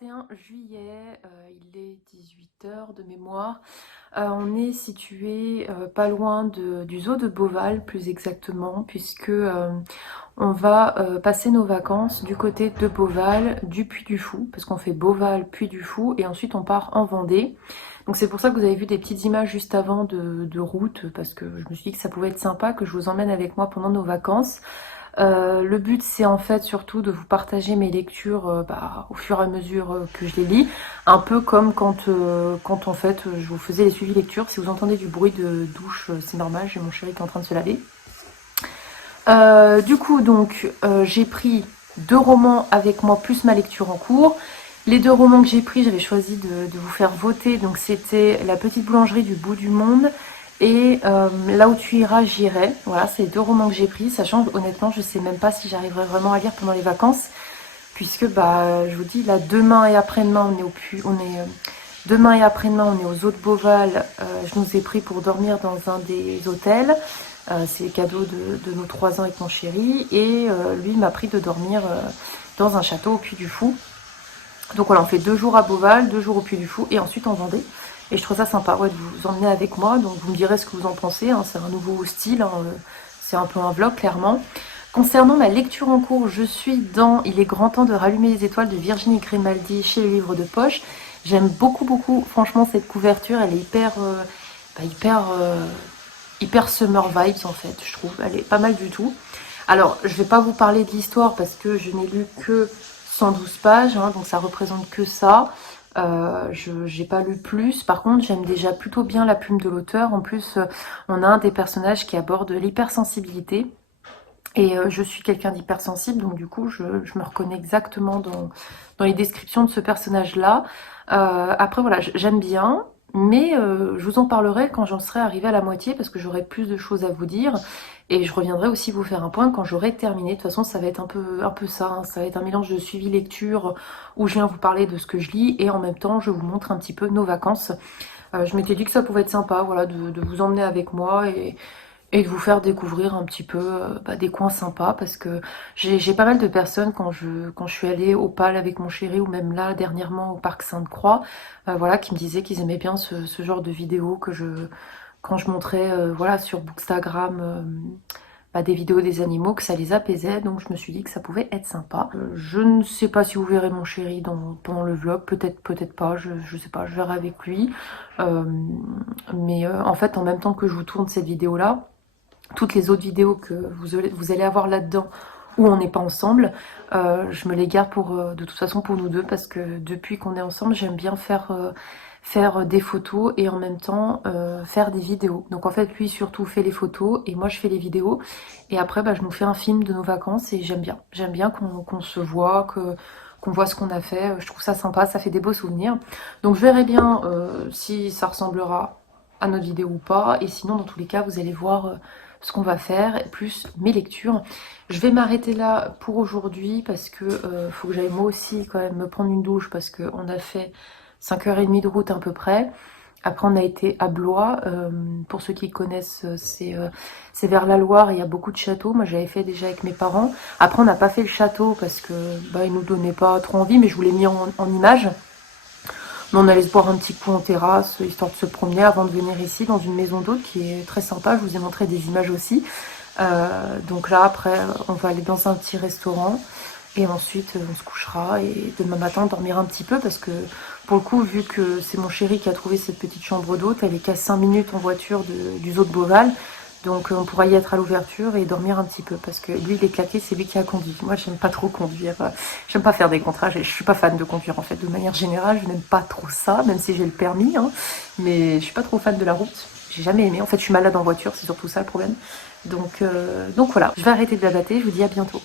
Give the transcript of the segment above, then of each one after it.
31 juillet, il est 18 h de mémoire. On est situé pas loin du zoo de Beauval, plus exactement, puisque on va passer nos vacances du côté de Beauval, du Puy du Fou, parce qu'on fait Beauval, Puy du Fou, et ensuite on part en Vendée. Donc c'est pour ça que vous avez vu des petites images juste avant de route, parce que je me suis dit que ça pouvait être sympa que je vous emmène avec moi pendant nos vacances. Le but c'est en fait surtout de vous partager mes lectures au fur et à mesure que je les lis, un peu comme quand en fait je vous faisais les suivis lecture. Si vous entendez du bruit de douche, c'est normal, j'ai mon chéri qui est en train de se laver. Du coup donc j'ai pris 2 romans avec moi plus ma lecture en cours. Les 2 romans que j'ai pris, j'avais choisi de vous faire voter, donc c'était La petite boulangerie du bout du monde et Là où tu iras, j'irai. Voilà, c'est les 2 romans que j'ai pris, sachant que honnêtement, je sais même pas si j'arriverai vraiment à lire pendant les vacances, puisque je vous dis, là, demain et après-demain, demain et après-demain, on est aux eaux de Beauval. Je nous ai pris pour dormir dans un des hôtels. C'est cadeau de nos 3 ans avec mon chéri, et lui m'a pris de dormir dans un château au Puy du Fou. Donc voilà, on fait 2 jours à Beauval, 2 jours au Puy du Fou et ensuite en Vendée. Et je trouve ça sympa, ouais, de vous emmener avec moi. Donc vous me direz ce que vous en pensez, hein. C'est un nouveau style, hein. C'est un peu un vlog clairement. Concernant ma lecture en cours, je suis dans Il est grand temps de rallumer les étoiles de Virginie Grimaldi chez les livres de poche. J'aime beaucoup, franchement, cette couverture. Elle est hyper summer vibes en fait, je trouve. Elle est pas mal du tout. Alors, je vais pas vous parler de l'histoire parce que je n'ai lu que 112 pages, hein, donc ça représente que ça. J'ai pas lu plus. Par contre, j'aime déjà plutôt bien la plume de l'auteur. En plus, on a un des personnages qui aborde l'hypersensibilité. Et je suis quelqu'un d'hypersensible, donc du coup, je me reconnais exactement dans les descriptions de ce personnage-là. Après, voilà, j'aime bien, mais je vous en parlerai quand j'en serai arrivée à la moitié, parce que j'aurai plus de choses à vous dire. Et je reviendrai aussi vous faire un point quand j'aurai terminé. De toute façon, ça va être un peu ça, hein. Ça va être un mélange de suivi lecture, où je viens vous parler de ce que je lis, et en même temps, je vous montre un petit peu nos vacances. Je m'étais dit que ça pouvait être sympa, voilà, de vous emmener avec moi, et de vous faire découvrir un petit peu des coins sympas, parce que j'ai pas mal de personnes quand je suis allée au PAL avec mon chéri, ou même là dernièrement au parc Sainte-Croix, voilà, qui me disaient qu'ils aimaient bien ce genre de vidéos quand je montrais voilà, sur Bookstagram des vidéos des animaux, que ça les apaisait. Donc je me suis dit que ça pouvait être sympa. Je ne sais pas si vous verrez mon chéri pendant le vlog, peut-être pas, je sais pas, je verrai avec lui. En fait, en même temps que je vous tourne cette vidéo là, toutes les autres vidéos que vous allez avoir là-dedans où on n'est pas ensemble, je me les garde de toute façon pour nous deux, parce que depuis qu'on est ensemble, j'aime bien faire des photos et en même temps faire des vidéos. Donc en fait, lui surtout fait les photos et moi je fais les vidéos, et après je nous fais un film de nos vacances, et j'aime bien qu'on se voit, qu'on voit ce qu'on a fait. Je trouve ça sympa, ça fait des beaux souvenirs. Donc je verrai bien si ça ressemblera à notre vidéo ou pas, et sinon dans tous les cas vous allez voir ce qu'on va faire, plus mes lectures. Je vais m'arrêter là pour aujourd'hui, parce que faut que j'aille moi aussi quand même me prendre une douche, parce qu'on a fait 5h30 de route à peu près. Après on a été à Blois, pour ceux qui connaissent, c'est vers la Loire, il y a beaucoup de châteaux. Moi j'avais fait déjà avec mes parents. Après on n'a pas fait le château parce que il nous donnait pas trop envie, mais je vous l'ai mis en image. Mais on allait se boire un petit coup en terrasse, histoire de se promener avant de venir ici dans une maison d'hôte qui est très sympa. Je vous ai montré des images aussi. Donc là après on va aller dans un petit restaurant, et ensuite on se couchera, et demain matin on dormira un petit peu, parce que pour le coup, vu que c'est mon chéri qui a trouvé cette petite chambre d'hôte, elle est qu'à 5 minutes en voiture du zoo de Beauval. Donc on pourra y être à l'ouverture et dormir un petit peu, parce que lui il est claqué, c'est lui qui a conduit. Moi j'aime pas trop conduire, j'aime pas faire des contrats, je suis pas fan de conduire en fait, de manière générale, je n'aime pas trop ça, même si j'ai le permis, hein, mais je suis pas trop fan de la route, j'ai jamais aimé. En fait je suis malade en voiture, c'est surtout ça le problème. Donc voilà, je vais arrêter de babater, je vous dis à bientôt.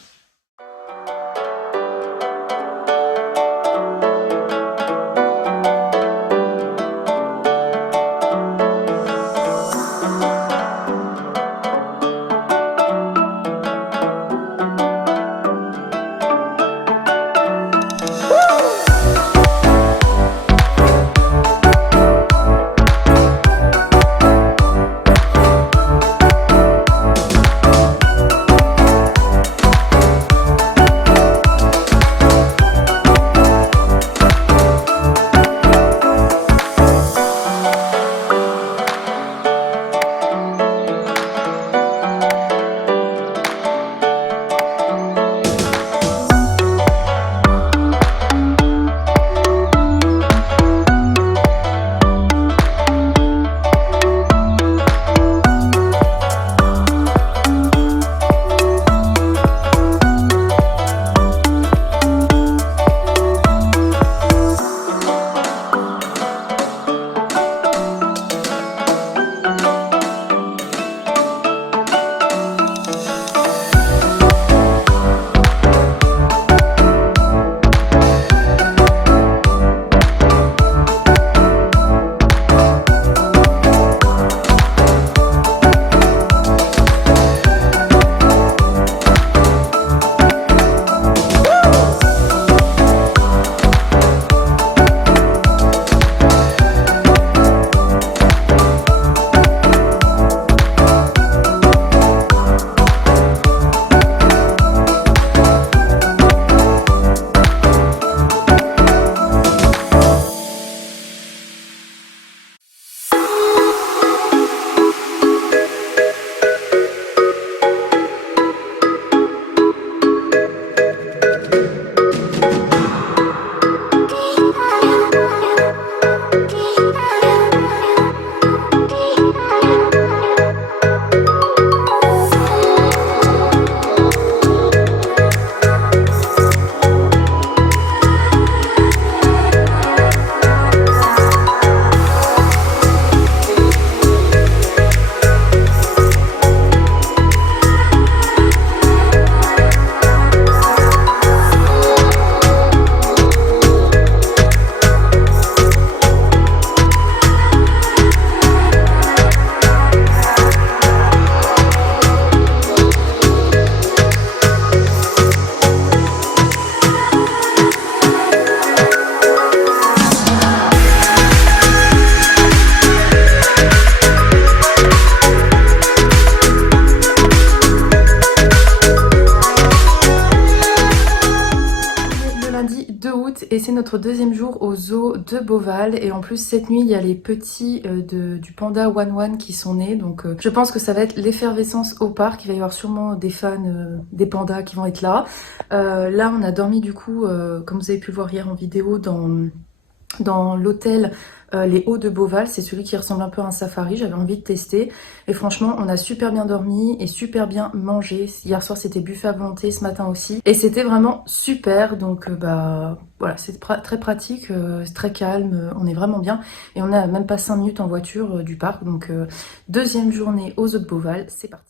notre deuxième jour au zoo de Beauval et en plus cette nuit il y a les petits du panda Wan Wan qui sont nés, donc je pense que ça va être l'effervescence au parc. Il va y avoir sûrement des fans des pandas qui vont être là. Là on a dormi du coup, comme vous avez pu le voir hier en vidéo, dans l'hôtel les Hauts de Beauval. C'est celui qui ressemble un peu à un safari, j'avais envie de tester. Et franchement, on a super bien dormi et super bien mangé. Hier soir, c'était buffet à volonté, ce matin aussi. Et c'était vraiment super, donc bah voilà, c'est très pratique, c'est très calme, on est vraiment bien. Et on a même pas 5 minutes en voiture du parc, donc deuxième journée aux Hauts de Beauval, c'est parti.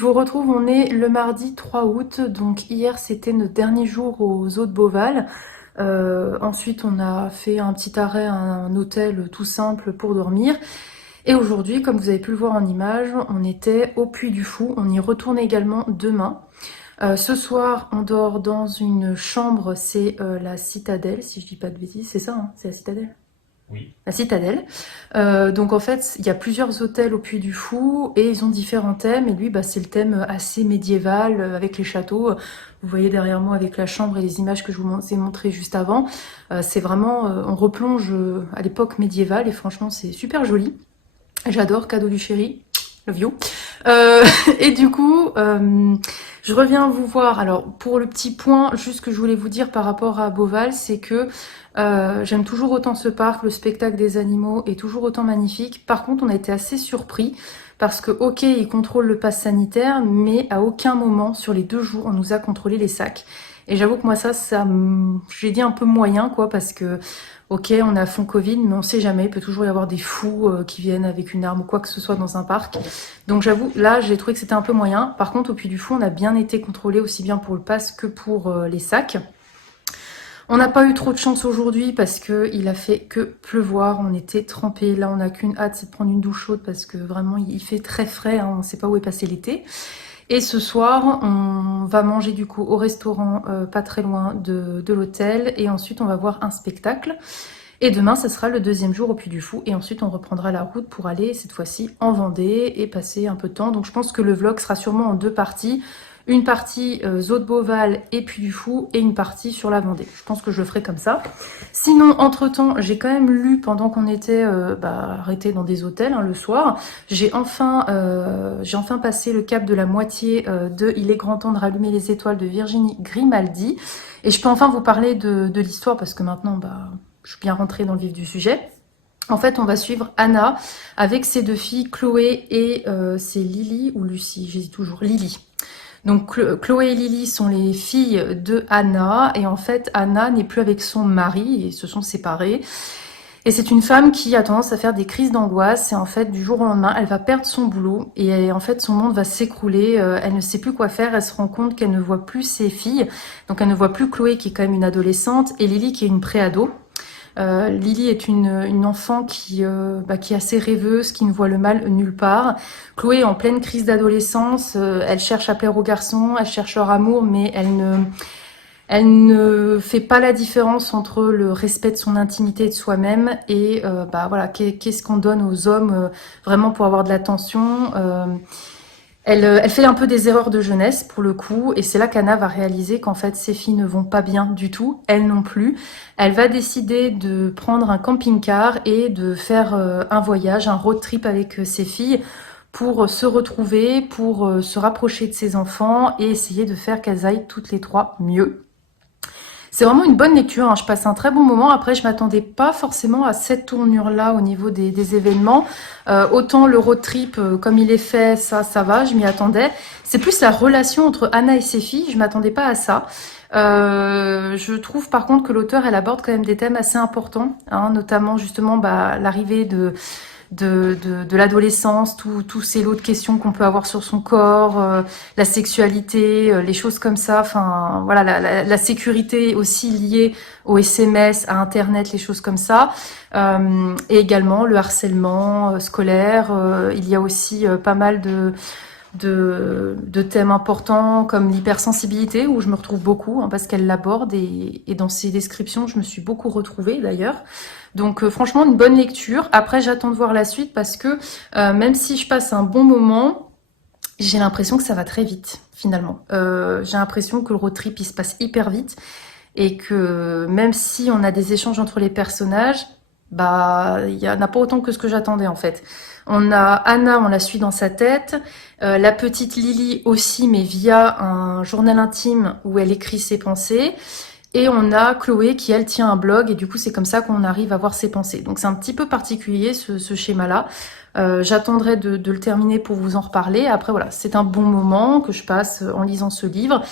Je vous retrouve, on est le mardi 3 août, donc hier c'était notre dernier jour aux Eaux de Beauval. Ensuite on a fait un petit arrêt à un hôtel tout simple pour dormir. Et aujourd'hui, comme vous avez pu le voir en image, on était au Puy du Fou, on y retourne également demain. Ce soir, on dort dans une chambre, c'est la Citadelle, si je dis pas de bêtises, c'est ça, hein, c'est la Citadelle? Oui. La Citadelle. Donc en fait, il y a plusieurs hôtels au Puy du Fou et ils ont différents thèmes. Et lui, bah, c'est le thème assez médiéval avec les châteaux. Vous voyez derrière moi avec la chambre et les images que je vous ai montrées juste avant. C'est vraiment, on replonge à l'époque médiévale et franchement, c'est super joli. J'adore, cadeau du chéri, love you. Et du coup, je reviens vous voir. Alors pour le petit point, juste que je voulais vous dire par rapport à Beauval, c'est que j'aime toujours autant ce parc, le spectacle des animaux est toujours autant magnifique. Par contre, on a été assez surpris parce que, ok, ils contrôlent le pass sanitaire, mais à aucun moment sur les 2 jours, on nous a contrôlé les sacs. Et j'avoue que moi, j'ai dit un peu moyen, quoi, parce que, ok, on est à fond Covid, mais on sait jamais, il peut toujours y avoir des fous qui viennent avec une arme ou quoi que ce soit dans un parc. Donc j'avoue, là, j'ai trouvé que c'était un peu moyen. Par contre, au Puy du Fou, on a bien été contrôlé aussi bien pour le pass que pour les sacs. On n'a pas eu trop de chance aujourd'hui parce qu'il a fait que pleuvoir, on était trempés. Là, on n'a qu'une hâte, c'est de prendre une douche chaude parce que vraiment, il fait très frais, hein, on ne sait pas où est passé l'été. Et ce soir, on va manger du coup au restaurant pas très loin de l'hôtel et ensuite on va voir un spectacle. Et demain, ça sera le 2e jour au Puy du Fou et ensuite on reprendra la route pour aller cette fois-ci en Vendée et passer un peu de temps. Donc je pense que le vlog sera sûrement en 2 parties. Une partie Eaux de Beauval et Puy du Fou et une partie sur la Vendée. Je pense que je le ferai comme ça. Sinon, entre-temps, j'ai quand même lu pendant qu'on était arrêté dans des hôtels le soir. J'ai enfin passé le cap de la moitié de Il est grand temps de rallumer les étoiles de Virginie Grimaldi. Et je peux enfin vous parler de l'histoire parce que maintenant, je suis bien rentrée dans le vif du sujet. En fait, on va suivre Anna avec ses 2 filles, Chloé et c'est Lily ou Lucie, j'hésite toujours, Lily. Donc Chloé et Lily sont les filles de Anna et en fait Anna n'est plus avec son mari et se sont séparés. Et c'est une femme qui a tendance à faire des crises d'angoisse et en fait du jour au lendemain elle va perdre son boulot et en fait son monde va s'écrouler, elle ne sait plus quoi faire, elle se rend compte qu'elle ne voit plus ses filles, donc elle ne voit plus Chloé qui est quand même une adolescente et Lily qui est une préado. Lily est une enfant qui est assez rêveuse, qui ne voit le mal nulle part. Chloé est en pleine crise d'adolescence, elle cherche à plaire aux garçons, elle cherche leur amour, mais elle ne fait pas la différence entre le respect de son intimité et de soi-même et qu'est-ce qu'on donne aux hommes vraiment pour avoir de l'attention. Elle fait un peu des erreurs de jeunesse pour le coup et c'est là qu'Anna va réaliser qu'en fait ses filles ne vont pas bien du tout, elle non plus. Elle va décider de prendre un camping-car et de faire un voyage, un road trip avec ses filles pour se retrouver, pour se rapprocher de ses enfants et essayer de faire qu'elles aillent toutes les 3 mieux. C'est vraiment une bonne lecture, hein. Je passe un très bon moment. Après, je m'attendais pas forcément à cette tournure-là au niveau des événements. Autant le road trip, comme il est fait, ça va, je m'y attendais. C'est plus la relation entre Anna et ses filles, je m'attendais pas à ça. Je trouve par contre que l'auteur, elle aborde quand même des thèmes assez importants, hein, notamment justement l'arrivée de l'adolescence, tous ces lots de questions qu'on peut avoir sur son corps, la sexualité, les choses comme ça, enfin voilà, la sécurité aussi liée au SMS, à Internet, les choses comme ça, et également le harcèlement scolaire. Il y a aussi pas mal de thèmes importants comme l'hypersensibilité où je me retrouve beaucoup parce qu'elle l'aborde et dans ses descriptions je me suis beaucoup retrouvée d'ailleurs. Donc franchement une bonne lecture. Après j'attends de voir la suite parce que même si je passe un bon moment, j'ai l'impression que ça va très vite finalement. J'ai l'impression que le road trip il se passe hyper vite et que même si on a des échanges entre les personnages, il y en a pas autant que ce que j'attendais en fait. On a Anna, on la suit dans sa tête, la petite Lily aussi, mais via un journal intime où elle écrit ses pensées. Et on a Chloé qui, elle, tient un blog et du coup, c'est comme ça qu'on arrive à voir ses pensées. Donc c'est un petit peu particulier ce schéma-là. J'attendrai de le terminer pour vous en reparler. Après, voilà, c'est un bon moment que je passe en lisant ce livre.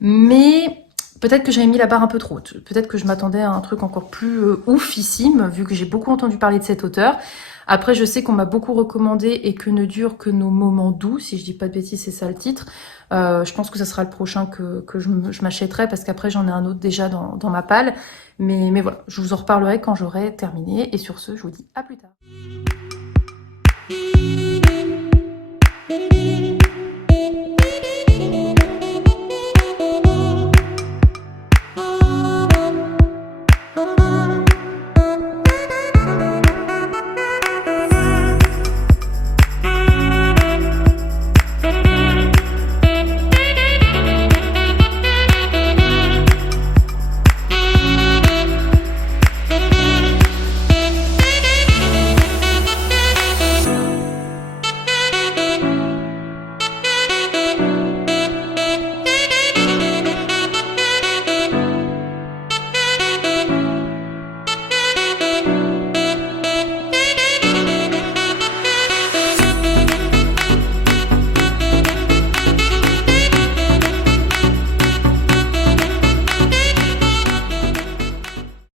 Mais peut-être que j'avais mis la barre un peu trop haute. Peut-être que je m'attendais à un truc encore plus oufissime, vu que j'ai beaucoup entendu parler de cet auteur. Après, je sais qu'on m'a beaucoup recommandé et que ne durent que nos moments doux, si je dis pas de bêtises, c'est ça le titre. Je pense que ça sera le prochain que je m'achèterai parce qu'après j'en ai un autre déjà dans ma palle. Mais voilà, je vous en reparlerai quand j'aurai terminé. Et sur ce, je vous dis à plus tard.